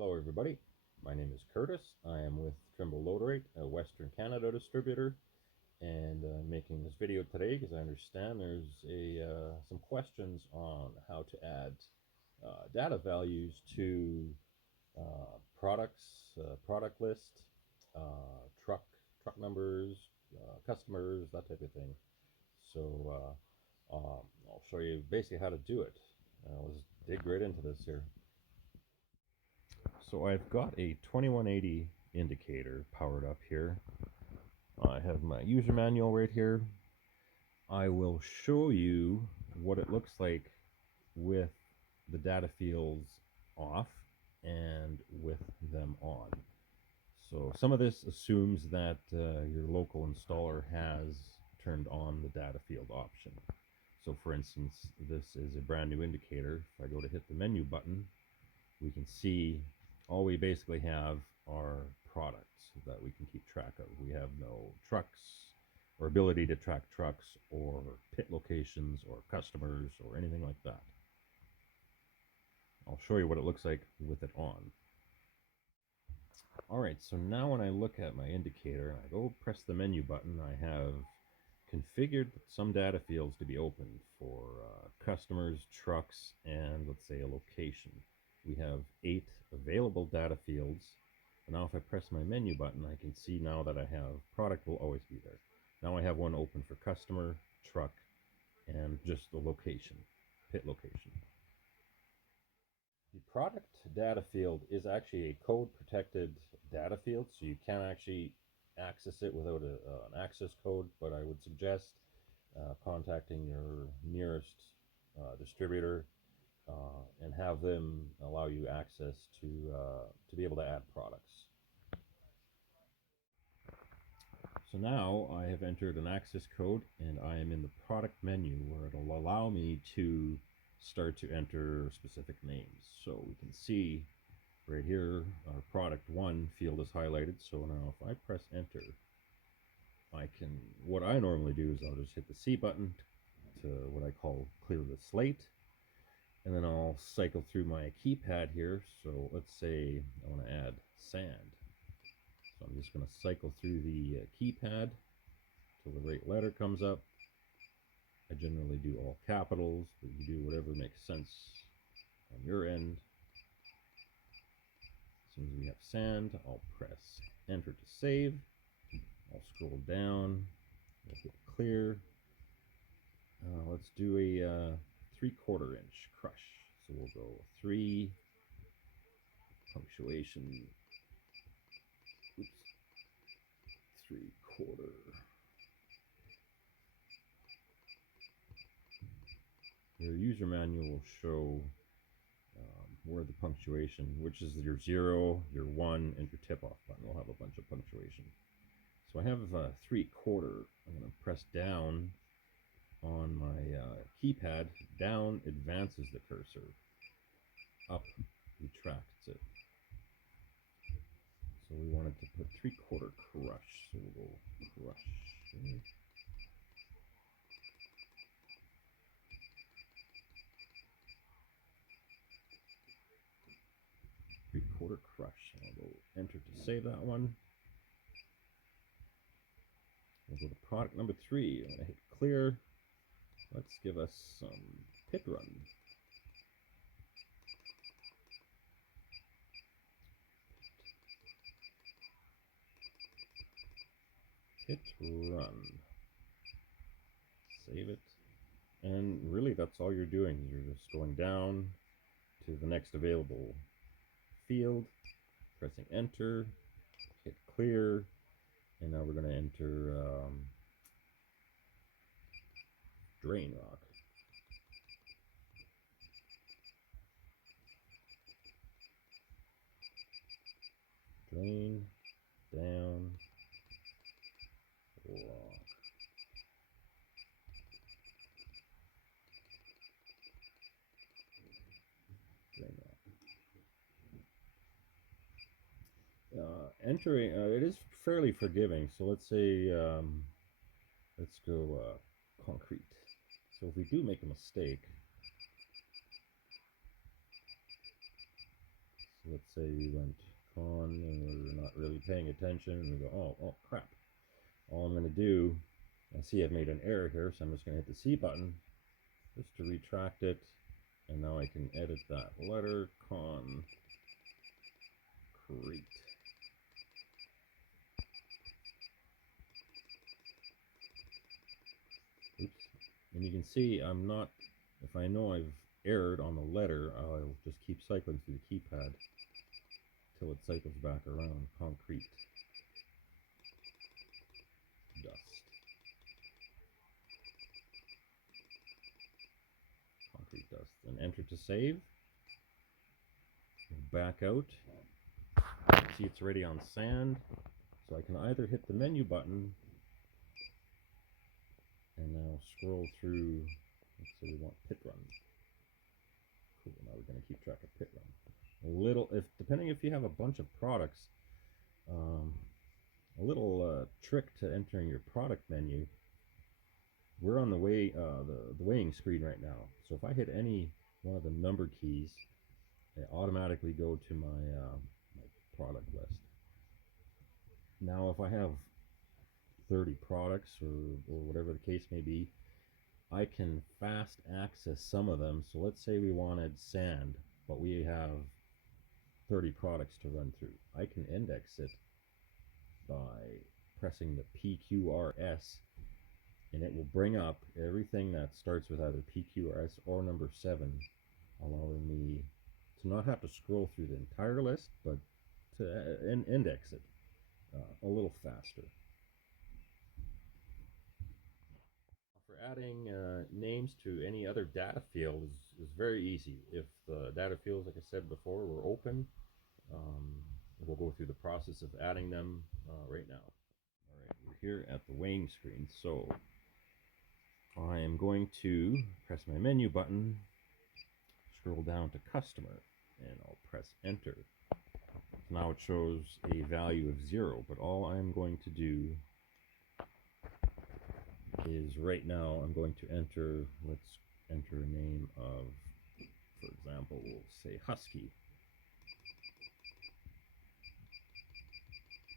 Hello everybody, my name is Curtis. I am with Trimble Loaderate, a Western Canada distributor, and making this video today because I understand there's some questions on how to add data values to products, product list, uh, truck truck numbers, customers, that type of thing. So I'll show you basically how to do it. Let's dig right into this here. So I've got a 2180 indicator powered up here. I have my user manual right here. I will show you what it looks like with the data fields off and with them on. So some of this assumes that your local installer has turned on the data field option. So for instance, this is a brand new indicator. If I go to hit the menu button, we can see all we basically have are products that we can keep track of. We have no trucks or ability to track trucks or pit locations or customers or anything like that. I'll show you what it looks like with it on. Alright, so now when I look at my indicator, I go press the menu button, I have configured some data fields to be opened for customers, trucks, and let's say a location. We have 8 available data fields. And now if I press my menu button, I can see now that I have product will always be there. Now I have one open for customer, truck, and just the location, pit location. The product data field is actually a code protected data field, so you can't actually access it without an access code, but I would suggest contacting your nearest distributor and have them allow you access to be able to add products. So now I have entered an access code and I am in the product menu where it'll allow me to start to enter specific names. So we can see right here our product 1 field is highlighted. So now if I press enter, what I normally do is I'll just hit the C button to what I call clear the slate. And then I'll cycle through my keypad here. So let's say I want to add sand. So I'm just going to cycle through the keypad till the right letter comes up. I generally do all capitals, but you do whatever makes sense on your end. As soon as we have sand, I'll press enter to save. I'll scroll down, we'll hit clear. Let's do a 3/4 inch crush. So we'll go 3, punctuation, oops, 3/4. Your user manual will show where the punctuation, which is your 0, your 1, and your tip-off button will have a bunch of punctuation. So I have 3/4. I'm going to press down on my keypad. Down advances the cursor. Up retracts it. So we wanted to put 3/4 crush. So we'll go crush. 3/4 crush. I'll go enter to save that one. We'll go to product number 3. I'm going to hit clear. Let's give us some pit run. Pit run. Save it. And really that's all you're doing. You're just going down to the next available field, pressing enter, hit clear, and now we're going to enter drain rock. Drain, down, rock. Drain rock. Entering, it is fairly forgiving. So let's say, let's go concrete. So if we do make a mistake, so let's say we went con and we're not really paying attention and we go, oh crap. All I'm going to do, I see I've made an error here, so I'm just going to hit the C button just to retract it, and now I can edit that letter, concrete. Oops. And you can see I'm not, if I know I've errored on the letter, I'll just keep cycling through the keypad till it cycles back around. Concrete. Dust. Concrete dust. And enter to save. Back out. See, it's already on sand. So I can either hit the menu button and now scroll through. Let's say we want pit run. Cool, now we're going to keep track of pit run. Depending if you have a bunch of products, a little trick to entering your product menu. We're on the weighing screen right now. So if I hit any one of the number keys, they automatically go to my product list. Now, if I have 30 products or whatever the case may be, I can fast access some of them. So let's say we wanted sand, but we have 30 products to run through. I can index it by pressing the PQRS, and it will bring up everything that starts with either PQRS or number 7, allowing me to not have to scroll through the entire list, but to index it a little faster. For adding names to any other data field is very easy. If the data fields, like I said before, were open, we'll go through the process of adding them right now. All right, we're here at the weighing screen. So I am going to press my menu button, scroll down to customer, and I'll press enter. Now it shows a value of 0, but all I'm going to do is right now I'm going to enter, let's enter a name of, for example, we'll say Husky.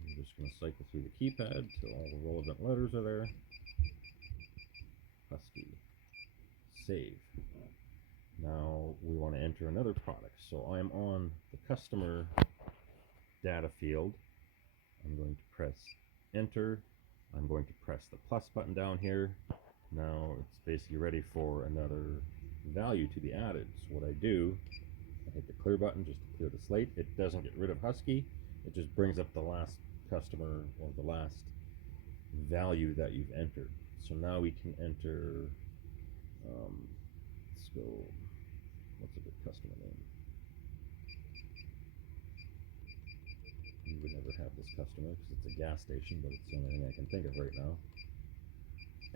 I'm just going to cycle through the keypad till all the relevant letters are there. Husky. Save. Now we want to enter another product. So I'm on the customer data field. I'm going to press enter. I'm going to press the plus button down here. Now it's basically ready for another value to be added. So what I do, I hit the clear button just to clear the slate. It doesn't get rid of Husky. It just brings up the last customer or the last value that you've entered. So now we can enter, let's go, what's a good customer name? We would never have this customer because it's a gas station, but it's the only thing I can think of right now.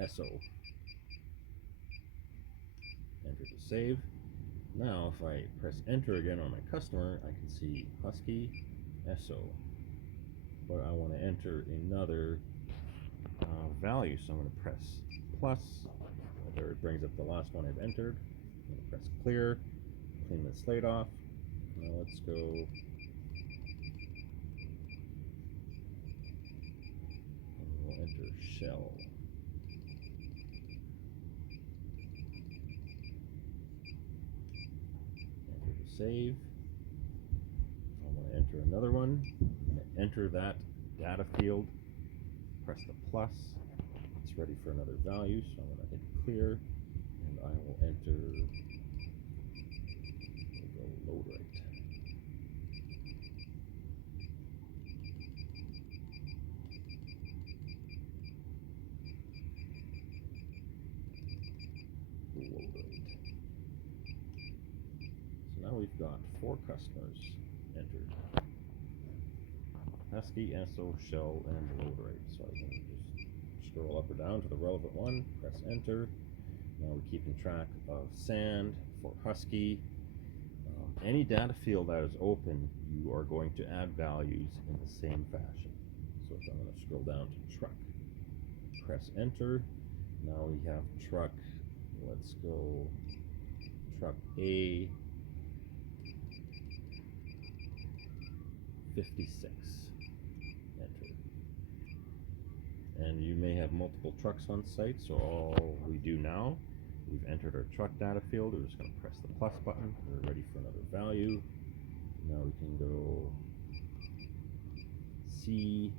SO. Enter to save. Now if I press enter again on my customer, I can see Husky, SO. But I want to enter another value, so I'm going to press plus. There it brings up the last one I've entered. I'm going to press clear, clean the slate off. Now let's go. And we'll enter shell. Enter to save. I want to enter another one. I'm going to enter that data field. Press the plus. It's ready for another value, so I'm going to hit clear, and I will enter. We'll go load right. Load right. So now we've got 4 customers entered. Husky, SO, shell, and load rate. So I can just scroll up or down to the relevant one, press enter. Now we're keeping track of sand for Husky. Any data field that is open, you are going to add values in the same fashion. So if I'm going to scroll down to truck, press enter. Now we have truck, let's go truck A. D56. Enter. And you may have multiple trucks on site, so all we do now, we've entered our truck data field. We're just going to press the plus button. We're ready for another value. Now we can go C64.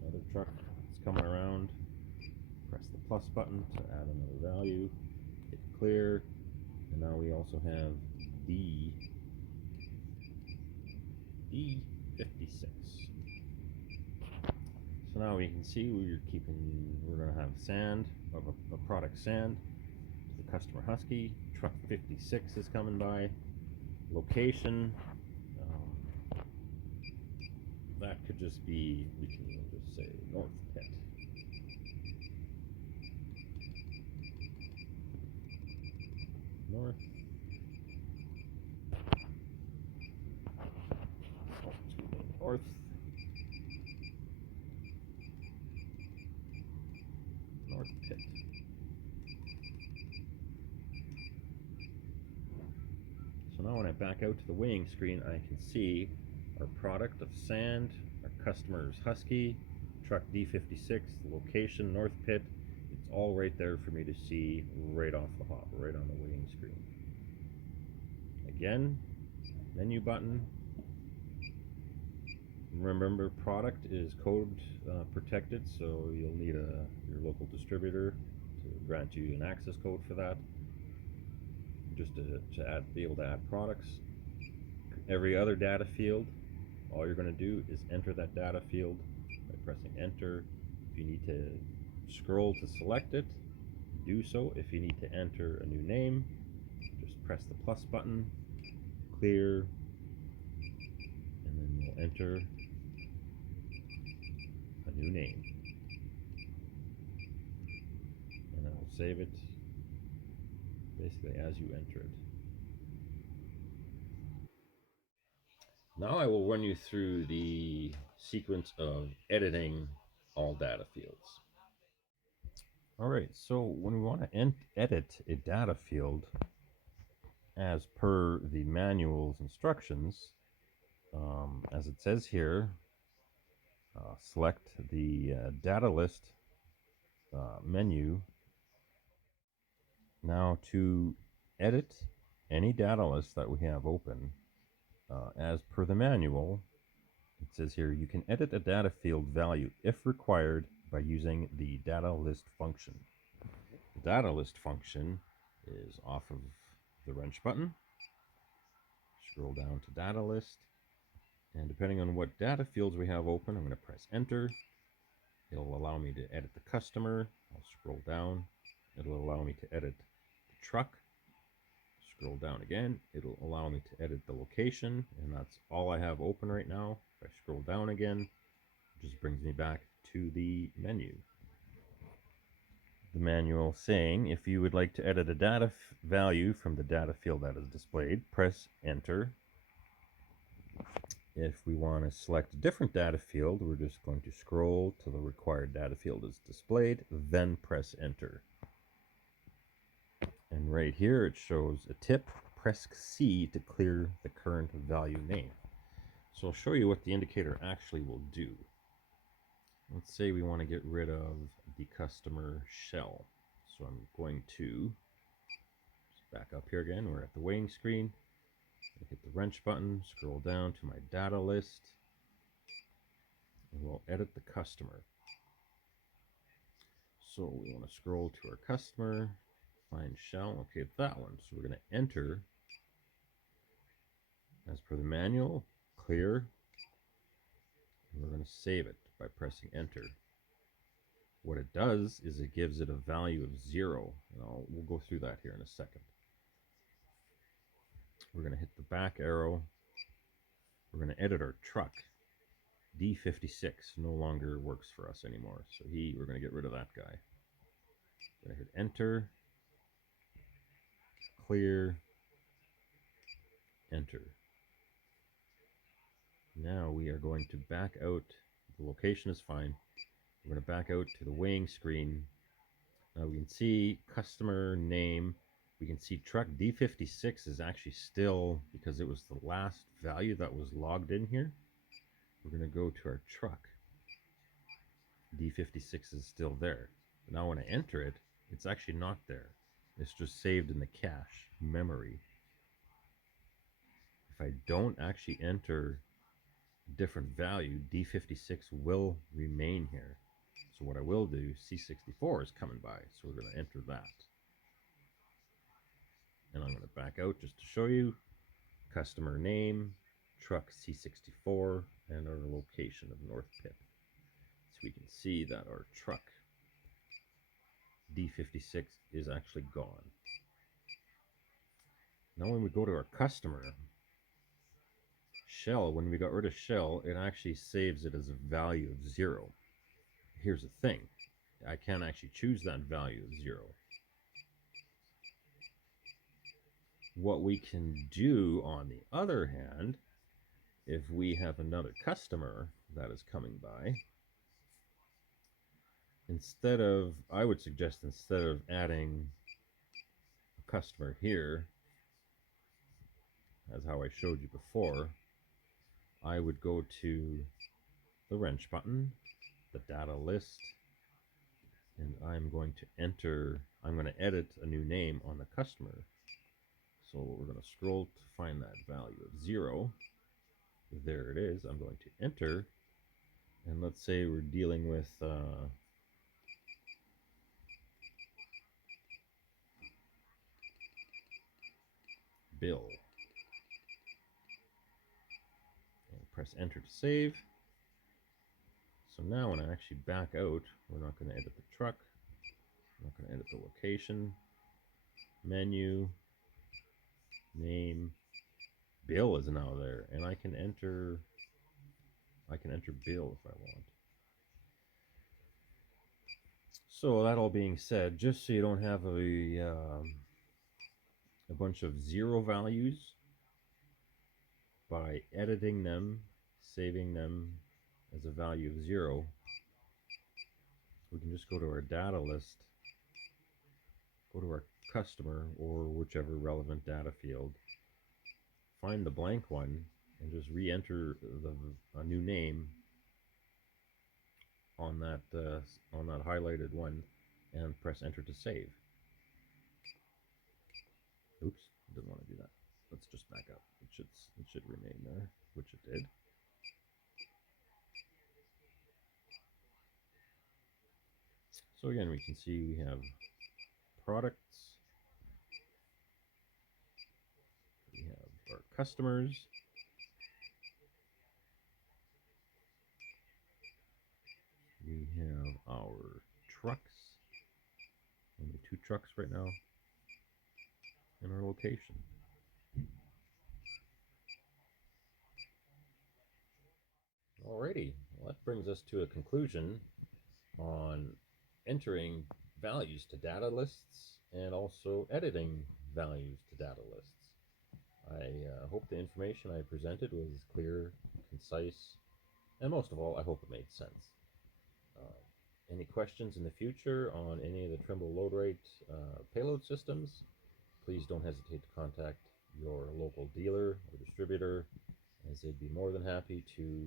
Another truck is coming around. Press the plus button to add another value. Hit clear. And now we also have D56. So now we can see we're going to have sand of a product sand. The customer Husky. Truck 56 is coming by. Location. That could just be, we can even just say North Pit. North. Oh, excuse me. North. North Pit. So now when I back out to the weighing screen, I can see our product of sand, our customer's Husky, truck D56, the location, North Pit. It's all right there for me to see right off the hop, right on the weighing screen. Again, menu button. Remember, product is code protected, so you'll need your local distributor to grant you an access code for that, just to be able to add products. Every other data field, all you're going to do is enter that data field by pressing enter. If you need to scroll to select it, do so. If you need to enter a new name, just press the plus button, clear, and then you'll enter a new name. And it will save it basically as you enter it. Now I will run you through the sequence of editing all data fields. Alright, so when we want to edit a data field as per the manual's instructions, as it says here, select the data list menu. Now to edit any data list that we have open, as per the manual, it says here you can edit a data field value if required by using the data list function. The data list function is off of the wrench button. Scroll down to data list, and depending on what data fields we have open, I'm going to press enter. It'll allow me to edit the customer. I'll scroll down. It'll allow me to edit the truck. Scroll down again. It'll allow me to edit the location, and that's all I have open right now. If I scroll down again, it just brings me back to the menu. The manual saying if you would like to edit a data value from the data field that is displayed, press enter. If we want to select a different data field, we're just going to scroll till the required data field is displayed, then press enter. And right here it shows a tip, press C to clear the current value name. So I'll show you what the indicator actually will do. Let's say we want to get rid of the customer shell. So I'm going to just back up here again. We're at the weighing screen. Hit the wrench button, scroll down to my data list, and we'll edit the customer. So we want to scroll to our customer, find shell, okay, that one. So we're going to enter, as per the manual, clear, and we're going to save it by pressing enter. What it does is it gives it a value of 0, and we'll go through that here in a second. We're going to hit the back arrow. We're going to edit our truck. D56 no longer works for us anymore, so we're going to get rid of that guy. We're going to hit enter, clear, enter. Now we are going to back out. The location is fine. We're going to back out to the weighing screen, We can see customer name. We can see truck D56 is actually still, because it was the last value that was logged in here. We're going to go to our truck. D56 is still there. Now when I enter it, it's actually not there. It's just saved in the cache memory. If I don't actually enter a different value, D56 will remain here. So what I will do, C64 is coming by, so we're going to enter that. And I'm going to back out just to show you customer name, truck C64, and our location of North Pip. So we can see that our truck D56 is actually gone. Now when we go to our customer, shell, when we got rid of shell, it actually saves it as a value of 0. Here's the thing, I can't actually choose that value of 0. What we can do, on the other hand, if we have another customer that is coming by, I would suggest instead of adding a customer here, as how I showed you before, I would go to the wrench button, the data list, and I'm going to edit a new name on the customer. So we're going to scroll to find that value of 0. There it is. I'm going to enter, and let's say we're dealing with Bill. And press enter to save. So now when I actually back out, we're not going to edit the truck. I'm not going to edit the location. Menu. Name. Bill is now there, and I can enter Bill if I want. So that all being said, just so you don't have a bunch of 0 values, by editing them, saving them as a value of 0, we can just go to our data list, go to our customer or whichever relevant data field, find the blank one, and just re-enter a new name on that highlighted one, and press enter to save. Oops, didn't want to do that. Let's just back up. It should remain there, which it did. So again, we can see we have products, we have our customers, we have our trucks, only 2 trucks right now, and our location. Alrighty, well, that brings us to a conclusion on entering values to data lists and also editing values to data lists. I hope the information I presented was clear, concise, and most of all, I hope it made sense. Any questions in the future on any of the Trimble load rate payload systems, please don't hesitate to contact your local dealer or distributor, as they'd be more than happy to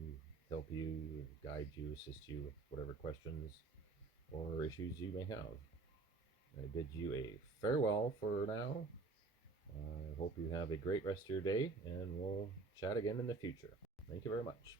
help you, guide you, assist you with whatever questions or issues you may have. I bid you a farewell for now. I hope you have a great rest of your day, and we'll chat again in the future. Thank you very much.